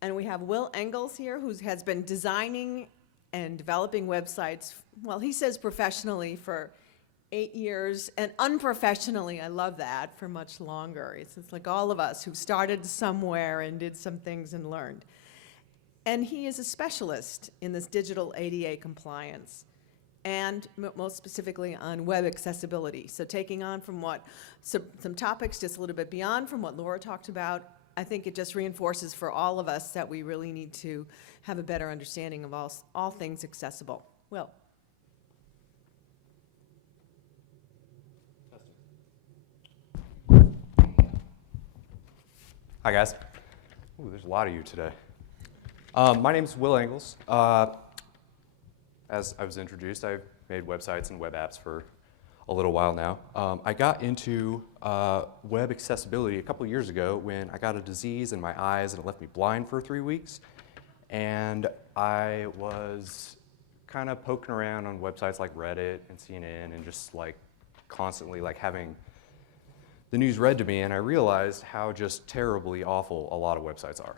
And we have Will Engels here, who has been designing and developing websites, well, he says professionally for 8 years, and unprofessionally, I love that, for much longer. It's like all of us who started somewhere and did some things and learned. And he is a specialist in this digital ADA compliance, and most specifically on web accessibility. So taking on from what, some topics just a little bit beyond from what Laura talked about, I think it just reinforces for all of us that we really need to have a better understanding of all things accessible. Will. Hi guys. Ooh, there's a lot of you today. My name is Will Engels. As I was introduced, I've made websites and web apps for a little while now. I got into web accessibility a couple years ago when I got a disease in my eyes and it left me blind for 3 weeks. And I was kind of poking around on websites like Reddit and CNN and just like constantly like having the news read to me, and I realized how just terribly awful a lot of websites are.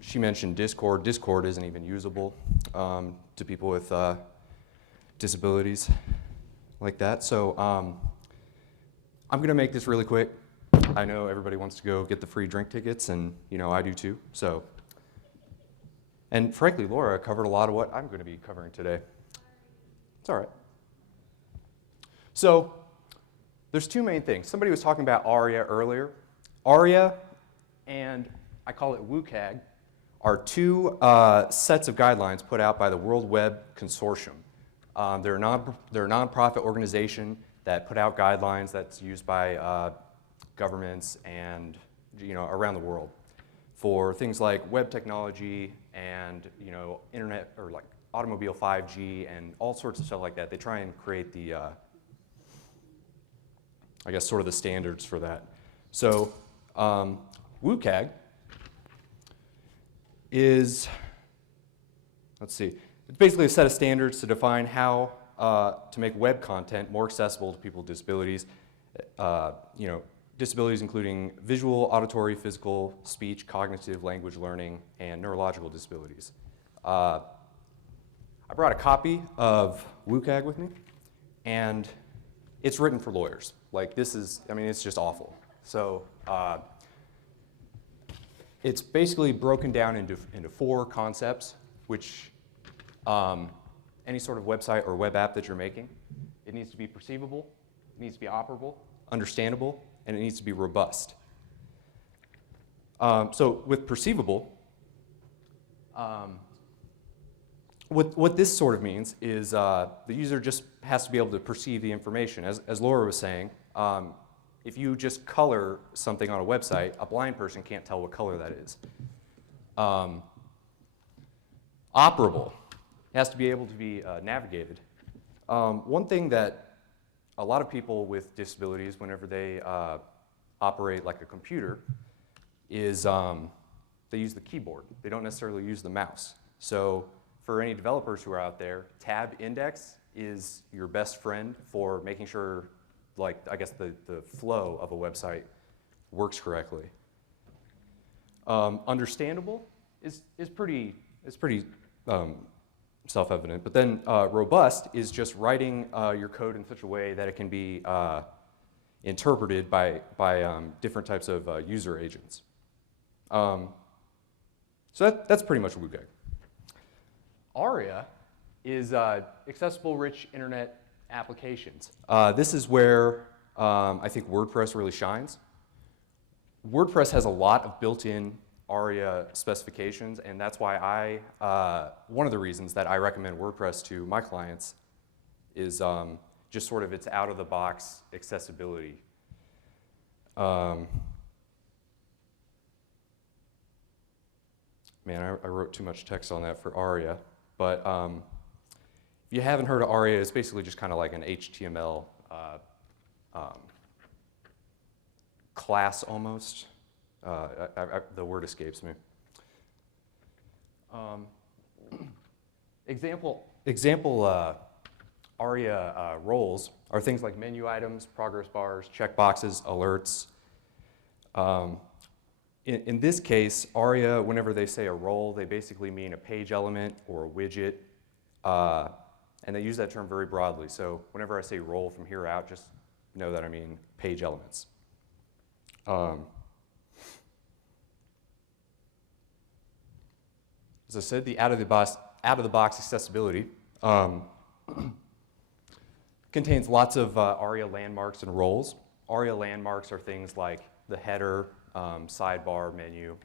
She mentioned Discord. Discord isn't even usable to people with disabilities like that. So I'm going to make this really quick. I know everybody wants to go get the free drink tickets, and you know I do too. So, and frankly, Laura covered a lot of what I'm going to be covering today. It's all right. So there's two main things. Somebody was talking about ARIA earlier. ARIA and I call it WCAG are two sets of guidelines put out by the World Web Consortium. They're a nonprofit organization that put out guidelines that's used by governments and around the world for things like web technology and internet or like automobile 5G and all sorts of stuff like that. They try and create the I guess sort of the standards for that. So WCAG is, let's see, it's basically a set of standards to define how to make web content more accessible to people with disabilities. Disabilities including visual, auditory, physical, speech, cognitive, language learning, and neurological disabilities. I brought a copy of WCAG with me, and it's written for lawyers. Like this is, I mean, it's just awful. So it's basically broken down into 4 concepts, which any sort of website or web app that you're making, it needs to be perceivable, it needs to be operable, understandable, and it needs to be robust. So with perceivable, what this sort of means is the user just has to be able to perceive the information. As Laura was saying, if you just color something on a website, a blind person can't tell what color that is. Operable. It has to be able to be navigated. One thing that a lot of people with disabilities, whenever they operate like a computer, is they use the keyboard. They don't necessarily use the mouse. So for any developers who are out there, tab index is your best friend for making sure, like, I guess the flow of a website works correctly. Understandable is pretty self-evident, but then robust is just writing your code in such a way that it can be interpreted by different types of user agents. So that's pretty much WCAG. ARIA is accessible rich internet applications. This is where I think WordPress really shines. WordPress has a lot of built-in ARIA specifications, and that's why one of the reasons that I recommend WordPress to my clients is just sort of its out-of-the-box accessibility. Man, I wrote too much text on that for ARIA, but if you haven't heard of ARIA, it's basically just kind of like an HTML class almost. The word escapes me. Example ARIA roles are things like menu items, progress bars, checkboxes, alerts. In this case, ARIA, whenever they say a role, they basically mean a page element or a widget, and they use that term very broadly. So whenever I say role from here out, just know that I mean page elements. As I said, the out-of-the-box accessibility contains lots of ARIA landmarks and roles. ARIA landmarks are things like the header, sidebar, menu,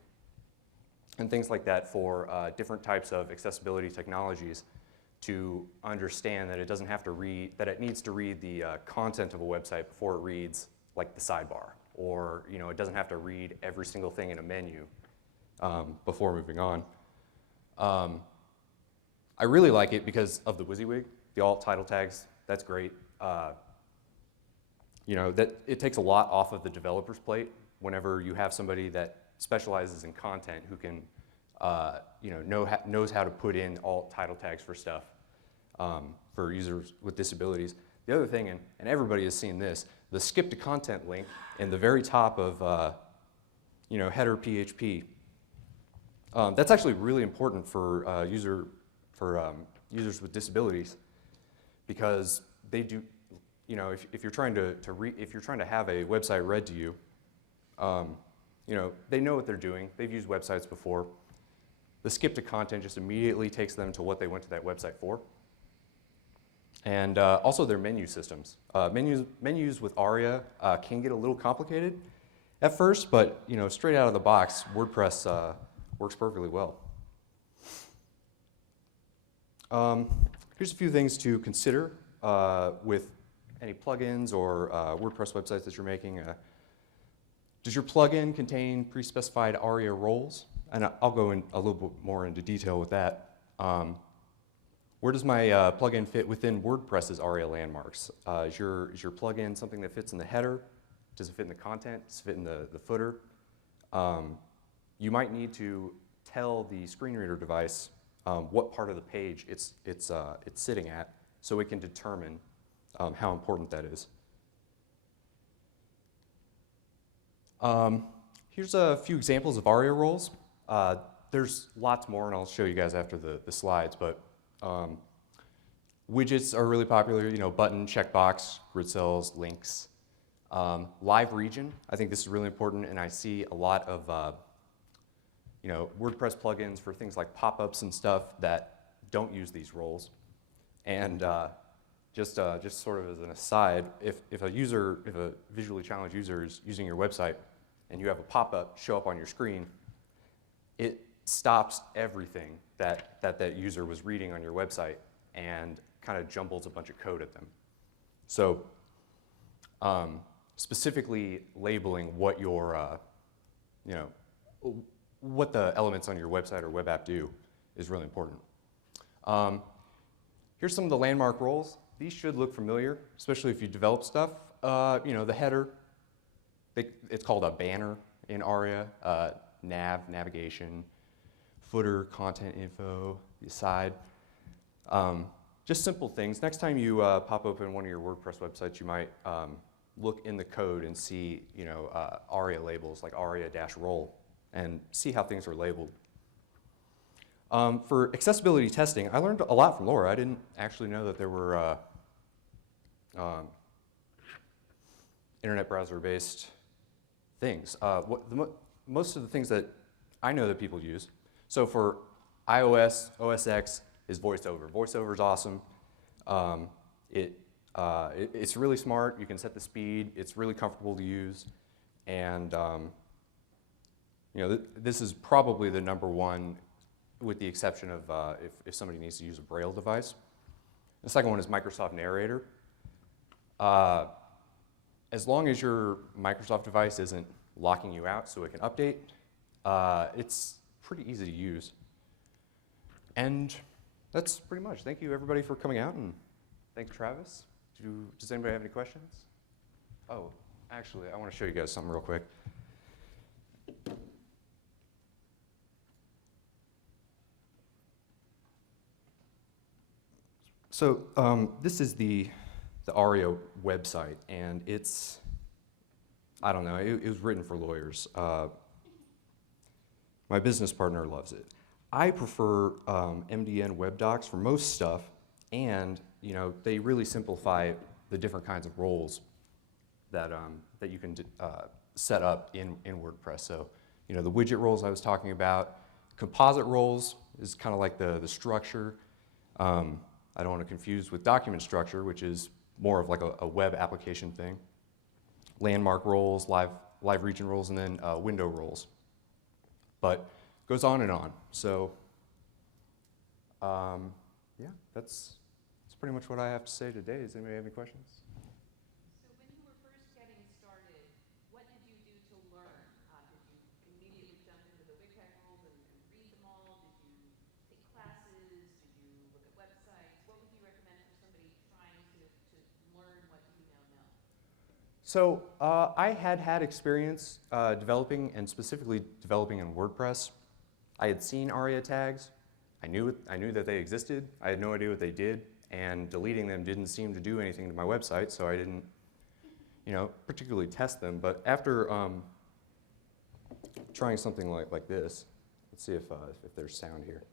and things like that for different types of accessibility technologies to understand that it doesn't have to read, that it needs to read the content of a website before it reads like the sidebar, or it doesn't have to read every single thing in a menu before moving on. I really like it because of the WYSIWYG, the alt title tags. That's great. That it takes a lot off of the developer's plate whenever you have somebody that specializes in content who can, knows how to put in alt title tags for stuff for users with disabilities. The other thing, and everybody has seen this, the skip to content link in the very top of, header PHP. That's actually really important for users with disabilities, because they do, if you're trying to have a website read to you, they know what they're doing. They've used websites before. The skip to content just immediately takes them to what they went to that website for. And also their menu systems. Menus with ARIA can get a little complicated at first, but straight out of the box, WordPress works perfectly well. Here's a few things to consider with any plugins or WordPress websites that you're making. Does your plugin contain pre-specified ARIA roles? And I'll go in a little bit more into detail with that. Where does my plugin fit within WordPress's ARIA landmarks? Is your plugin something that fits in the header? Does it fit in the content? Does it fit in the footer? You might need to tell the screen reader device what part of the page it's sitting at, so it can determine how important that is. Here's a few examples of ARIA roles. There's lots more, and I'll show you guys after the slides, but widgets are really popular, button, checkbox, grid cells, links. Live region, I think this is really important, and I see a lot of WordPress plugins for things like pop-ups and stuff that don't use these roles. And just sort of as an aside, if a visually challenged user is using your website and you have a pop-up show up on your screen, it stops everything that user was reading on your website and kind of jumbles a bunch of code at them. So specifically labeling what your, what the elements on your website or web app do is really important. Here's some of the landmark roles. These should look familiar, especially if you develop stuff. The header, it's called a banner in ARIA, navigation, footer, content info, the side. Just simple things. Next time you pop open one of your WordPress websites, you might look in the code and see ARIA labels like ARIA-role and see how things are labeled. For accessibility testing, I learned a lot from Laura. I didn't actually know that there were internet browser-based things. Most of the things that I know that people use. So for iOS, OS X is VoiceOver. VoiceOver is awesome. It's really smart. You can set the speed. It's really comfortable to use. And this is probably the #1, with the exception of if somebody needs to use a Braille device. The second one is Microsoft Narrator. As long as your Microsoft device isn't locking you out so it can update, it's pretty easy to use. And that's pretty much. Thank you, everybody, for coming out, and thanks, Travis. Does anybody have any questions? Oh, actually, I want to show you guys something real quick. So this is the ARIA website, and it's, I don't know, it was written for lawyers. My business partner loves it. I prefer MDN web docs for most stuff, and they really simplify the different kinds of roles that that you can set up in WordPress. So, the widget roles I was talking about, composite roles is kind of like the structure. I don't want to confuse with document structure, which is more of like a web application thing. Landmark roles, live region roles, and then window roles. But goes on and on. So yeah, that's pretty much what I have to say today. Does anybody have any questions? So when you were first getting started, what did you do to learn? Did you immediately jump into the WCAG rules and read them all? Did you take classes? Did you look at websites? What would you recommend for somebody trying to learn what you now know? So I had experience developing, and specifically developing in WordPress. I had seen ARIA tags. I knew that they existed. I had no idea what they did, and deleting them didn't seem to do anything to my website, so I didn't, particularly test them. But after trying something like this, let's see if there's sound here.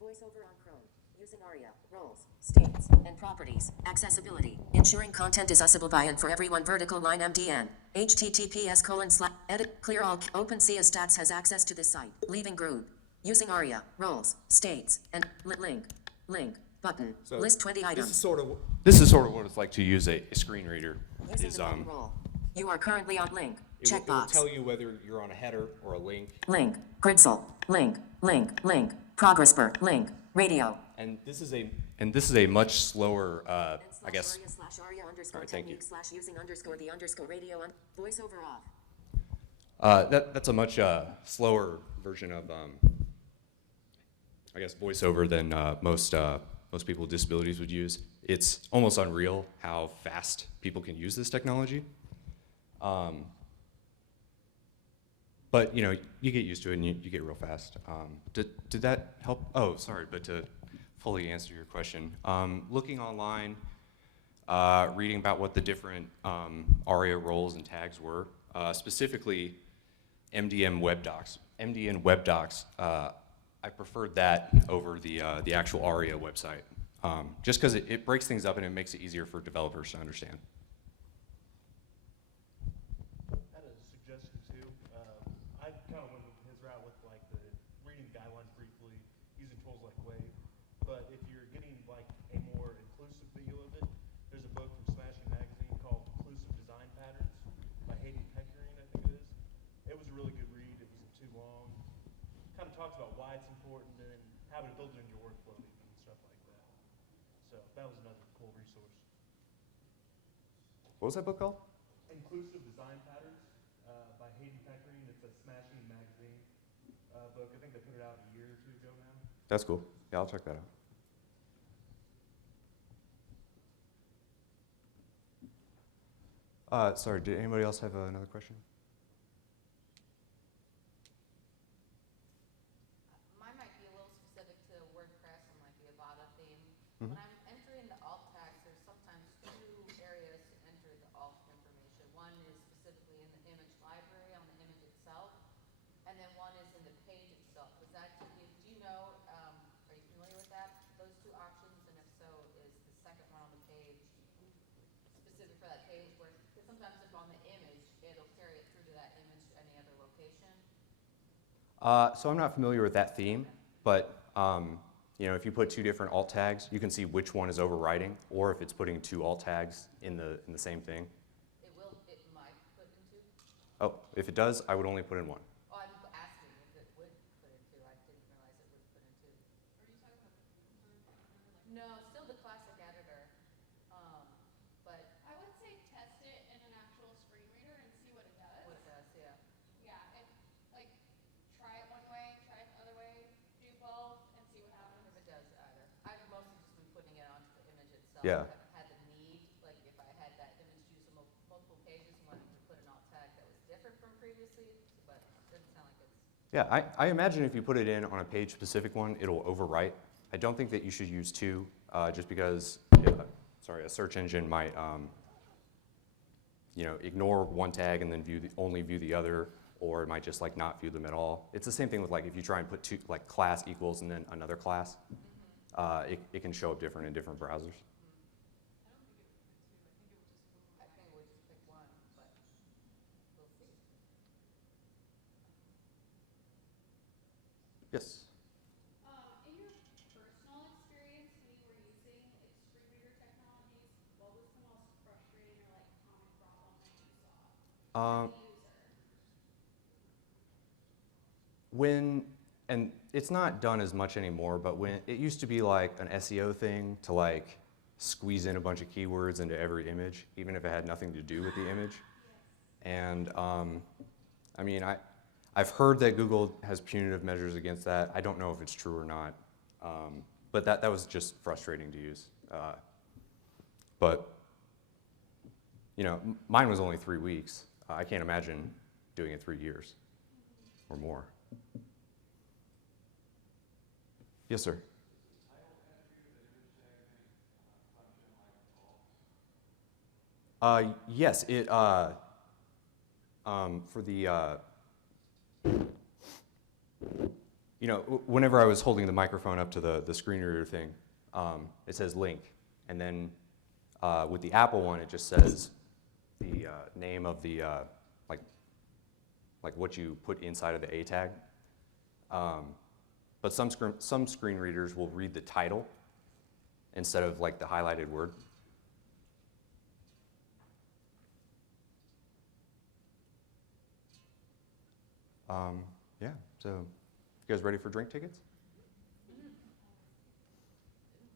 VoiceOver on Chrome. Using ARIA, roles, states, and properties. Accessibility. Ensuring content is accessible by and for everyone. Vertical line MDN. https://edit clear all. OpenSea as stats has access to this site. Leaving group. Using ARIA, roles, states, and link button. So list 20 items. This is sort of what it's like to use a screen reader. Using the link role. You are currently on link. It will Checkbox. tell you whether you're on a header or a link. Link. Gridsel. Link. Progress bar. Link. Radio. And this is a much slower, I guess. /ARIA _ All right, thank you. / using _ radio on voiceover off. That's a much slower version of, I guess, VoiceOver than most people with disabilities would use. It's almost unreal how fast people can use this technology. But you get used to it and you get real fast. Did that help? Oh, sorry, but to fully answer your question, looking online, reading about what the different ARIA roles and tags were, specifically MDN web docs. MDN web docs, I preferred that over the actual ARIA website, just because it breaks things up and it makes it easier for developers to understand. I had a suggestion too. I kind of went his route with like the reading guidelines briefly, using tools like WAI. But if you're getting like a more inclusive view of it, there's a book from Smashing Magazine called Inclusive Design Patterns by Haiti Peckering, I think it is. It was a really good read. It wasn't too long. Kind of talks about why it's important and how to build it in your workflow and stuff like that. So that was another cool resource. What was that book called? Inclusive Design Patterns by Haiti Peckering. It's a Smashing Magazine book. I think they put it out a year or two ago now. That's cool. Yeah, I'll check that out. Sorry, did anybody else have another question? Mine might be a little specific to WordPress and like the Avada theme. Mhm. When I'm entering the alt tags, there's sometimes two areas to enter the alt information. One is specifically in the image library on the image itself, and then one is in the page itself. Is that, do you know, are you familiar with that, those two options? And if so, is the second one on the page specific for that page? Where, because sometimes if on the image, it'll carry it through to that image to any other location. So I'm not familiar with that theme, but if you put two different alt tags, you can see which one is overriding, or if it's putting two alt tags in the same thing. It might put into. Oh, if it does, I would only put in one. Oh, I'm asking if it would put into. I didn't realize it would put into. Are you talking about the No, still the classic editor. But I would say test it in an actual screen reader and see what it does. what it does, yeah. Yeah, if, like, try it one way, try it the other way, do both, and see what happens. If it does either. I've mostly just been putting it onto the image itself. Yeah. I've had the need, like if I had that image use multiple pages and wanted to put an alt tag that was different from previously, but it doesn't sound like it's. Yeah, I imagine if you put it in on a page-specific one, it'll overwrite. I don't think that you should use two, just because a search engine might, you know, ignore one tag and then only view the other, or it might just like not view them at all. It's the same thing with like if you try and put two, like class equals and then another class, it can show up different in different browsers. I think we'll just pick one, but we'll see. Yes. In your personal experience, when you were using screen reader technologies, what was the most frustrating or like common problem that you saw as a user? And it's not done as much anymore, but when it used to be like an SEO thing to like squeeze in a bunch of keywords into every image, even if it had nothing to do with the image. And I mean, I've heard that Google has punitive measures against that. I don't know if it's true or not, but that was just frustrating to use. But you know, mine was only 3 weeks. I can't imagine doing it 3 years or more. Yes, sir. Yes, it for the you know, whenever I was holding the microphone up to the screen reader thing, it says link, and then with the Apple one, it just says the name of the like what you put inside of the A tag. But some screen readers will read the title instead of like the highlighted word. Yeah, so you guys ready for drink tickets?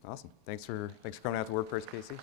Awesome. Thanks for coming out to WordPress, Casey.